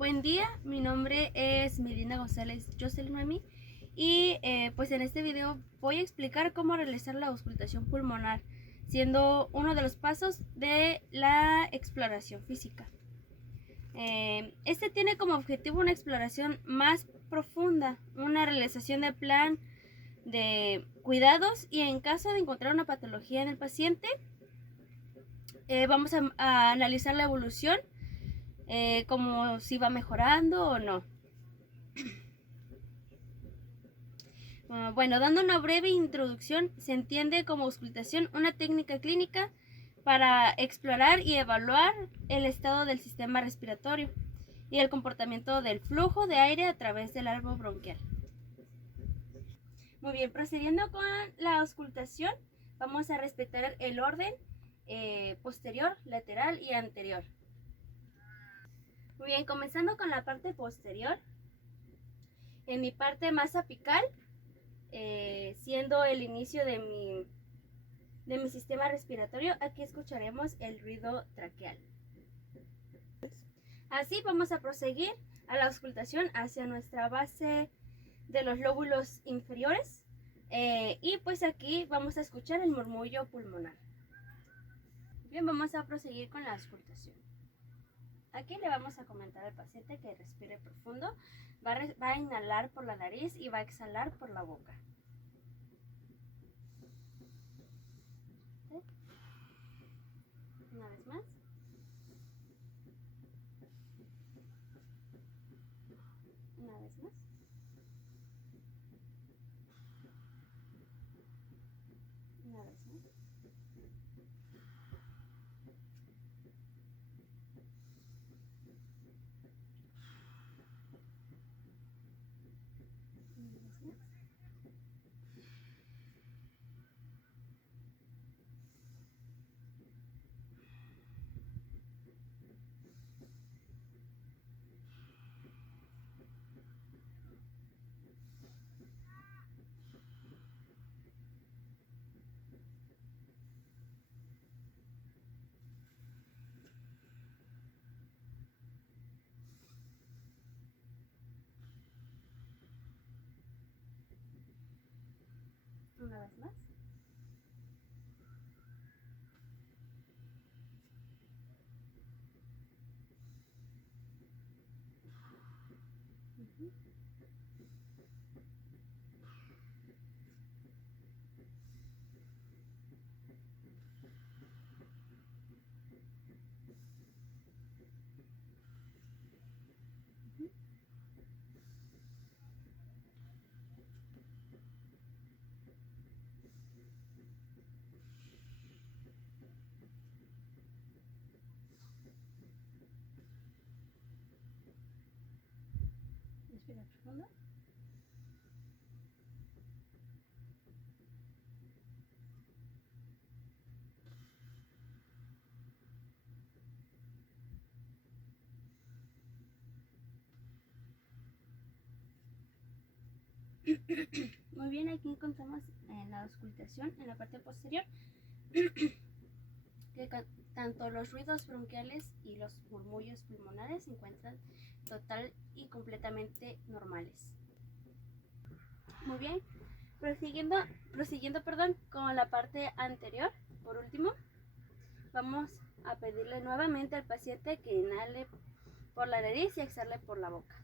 Buen día, mi nombre es Mirina González Jocelyn y pues en este video voy a explicar cómo realizar la auscultación pulmonar, siendo uno de los pasos de la exploración física. Este tiene como objetivo una exploración más profunda, una realización de plan de cuidados y en caso de encontrar una patología en el paciente, vamos a analizar la evolución, como si va mejorando o no. Bueno, dando una breve introducción, se entiende como auscultación una técnica clínica para explorar y evaluar el estado del sistema respiratorio y el comportamiento del flujo de aire a través del árbol bronquial. Muy bien, procediendo con la auscultación, vamos a respetar el orden posterior, lateral y anterior. Muy bien, comenzando con la parte posterior, en mi parte más apical, siendo el inicio de mi sistema respiratorio, aquí escucharemos el ruido traqueal. Así vamos a proseguir a la auscultación hacia nuestra base de los lóbulos inferiores, y pues aquí vamos a escuchar el murmullo pulmonar. Bien, vamos a proseguir con la auscultación. Aquí le vamos a comentar al paciente que respire profundo, va a inhalar por la nariz y va a exhalar por la boca. Una vez más. Una vez más. Una vez más. Una vez más. Respira profundo. Muy bien, aquí encontramos en la auscultación, en la parte posterior, que tanto los ruidos bronquiales y los murmullos pulmonares se encuentran total y completamente normales. Muy bien, prosiguiendo con la parte anterior, por último, vamos a pedirle nuevamente al paciente que inhale por la nariz y exhale por la boca.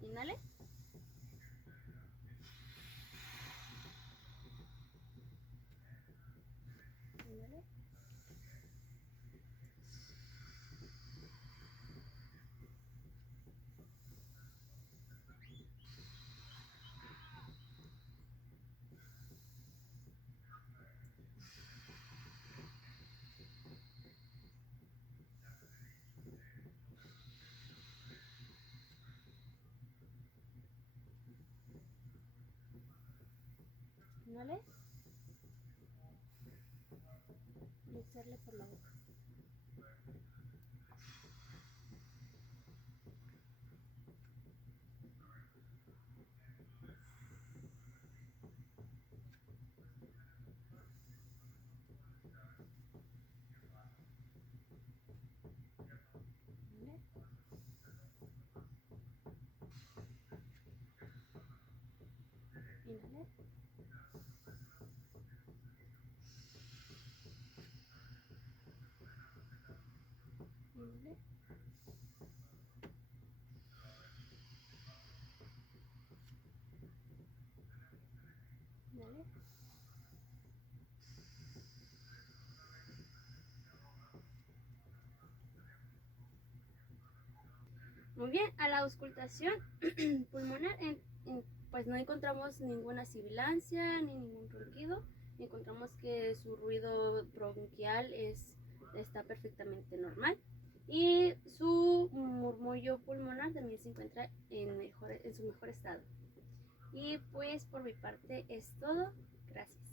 Inhale. Inhale. Inhale. Y exhale por la boca. Inhale. Muy bien, a la auscultación pulmonar pues no encontramos ninguna sibilancia ni ningún ronquido. Encontramos que su ruido bronquial está perfectamente normal y su murmullo pulmonar también se encuentra en su mejor estado. Y pues por mi parte es todo. Gracias.